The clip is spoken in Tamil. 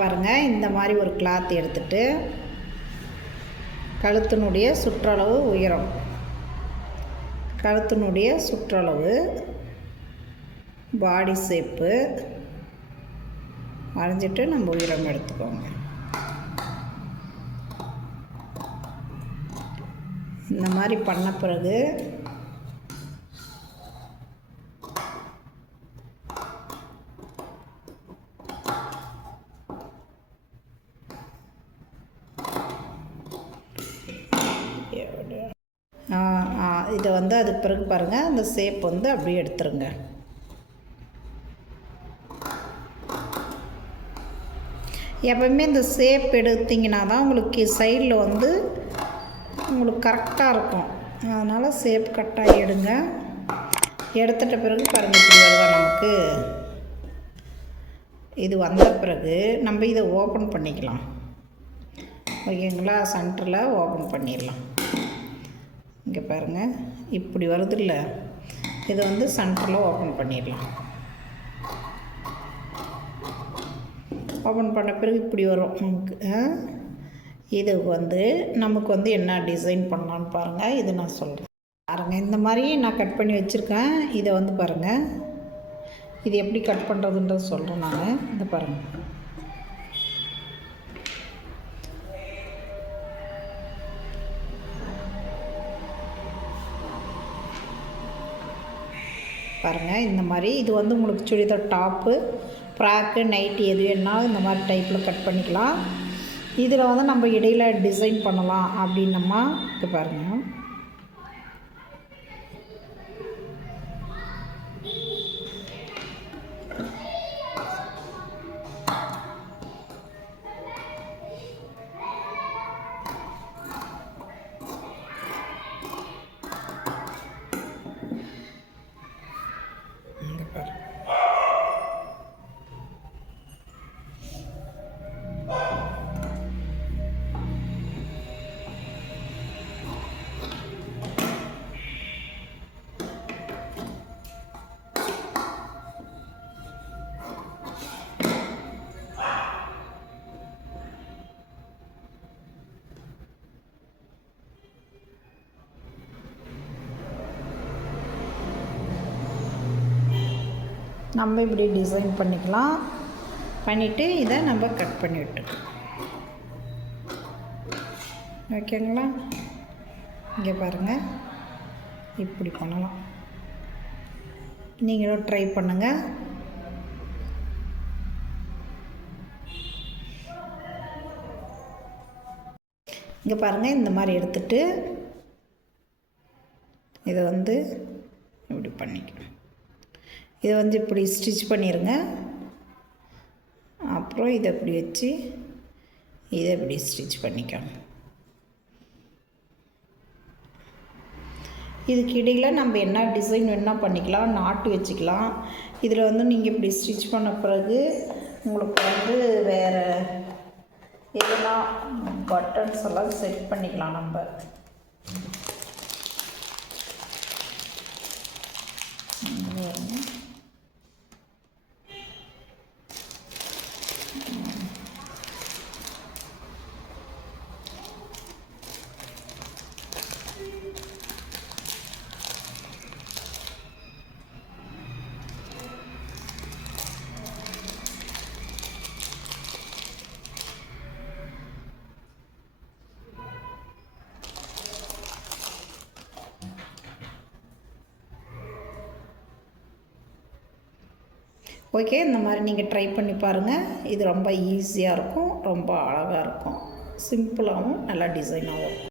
பாருங்கள், இந்த மாதிரி ஒரு கிளாத் எடுத்துட்டு கழுத்தினுடைய சுற்றளவு உயரம், கழுத்தினுடைய சுற்றளவு, பாடி ஷேப்பு வரைஞ்சிட்டு நம்ம உயரம் எடுத்துக்கோங்க. இந்த மாதிரி பண்ண பிறகு இதை அதுக்கு பிறகு பாருங்கள், அந்த ஷேப் அப்படியே எடுத்துருங்க. எப்பவுமே இந்த ஷேப் எடுத்திங்கன்னா தான் உங்களுக்கு சைடில் உங்களுக்கு கரெக்டாக இருக்கும். அதனால் ஷேப் கரெக்டாக எடுங்க. எடுத்துட்ட பிறகு பாருங்கள், இப்படி வருவா நமக்கு. இது வந்த பிறகு நம்ம இதை ஓப்பன் பண்ணிக்கலாம். ஓகேங்களா? சென்டரில் ஓப்பன் பண்ணிடலாம். இங்கே பாருங்கள், இப்படி வருது இல்லை, இதை சென்டரில் ஓப்பன் பண்ணிடலாம். ஓப்பன் பண்ண பிறகு இப்படி வரும் நமக்கு. இது நமக்கு என்ன டிசைன் பண்ணலான்னு பாருங்கள். இது நான் சொல்கிறேன் பாருங்கள். இந்த மாதிரி நான் கட் பண்ணி வச்சுருக்கேன். இதை பாருங்கள், இது எப்படி கட் பண்ணுறதுன்றது சொல்கிறேன் நான். இதை பாருங்கள், பாருங்கள். இந்த மாதிரி இது உங்களுக்கு சுடிதார் டாப்பு, ஃப்ராக்கு, நைட்டி எது வேணாலும் இந்த மாதிரி டைப்பில் கட் பண்ணிக்கலாம். இதில் நம்ம இடையில் டிசைன் பண்ணலாம் அப்படின்னம்மா. இது பாருங்கள், நம்ம இப்படி டிசைன் பண்ணிக்கலாம். பண்ணிவிட்டு இதை நம்ம கட் பண்ணி விட்டுக்கலாம். ஓகேங்களா? இங்கே பாருங்கள், இப்படி பண்ணலாம். நீங்களும் ட்ரை பண்ணுங்கள். இங்கே பாருங்கள், இந்த மாதிரி எடுத்துட்டு இதை இப்படி பண்ணிக்கலாம். இதை இப்படி ஸ்டிச் பண்ணிடுங்க. அப்புறம் இதை இப்படி வச்சு இதை இப்படி ஸ்டிச் பண்ணிக்கோங்க. இதுக்கு இடையில் நம்ம என்ன டிசைன் வேணால் பண்ணிக்கலாம், நாட்டு வச்சுக்கலாம். இதில் நீங்கள் இப்படி ஸ்டிச் பண்ண பிறகு உங்களுக்கு வேறு எதனா பட்டன்ஸ் எல்லாம் செட் பண்ணிக்கலாம் நம்ம. ஓகே, இந்த மாதிரி நீங்கள் ட்ரை பண்ணி பாருங்கள். இது ரொம்ப ஈஸியாக இருக்கும், ரொம்ப அழகாக இருக்கும், சிம்பிளாகவும் நல்லா டிசைனாகவும்.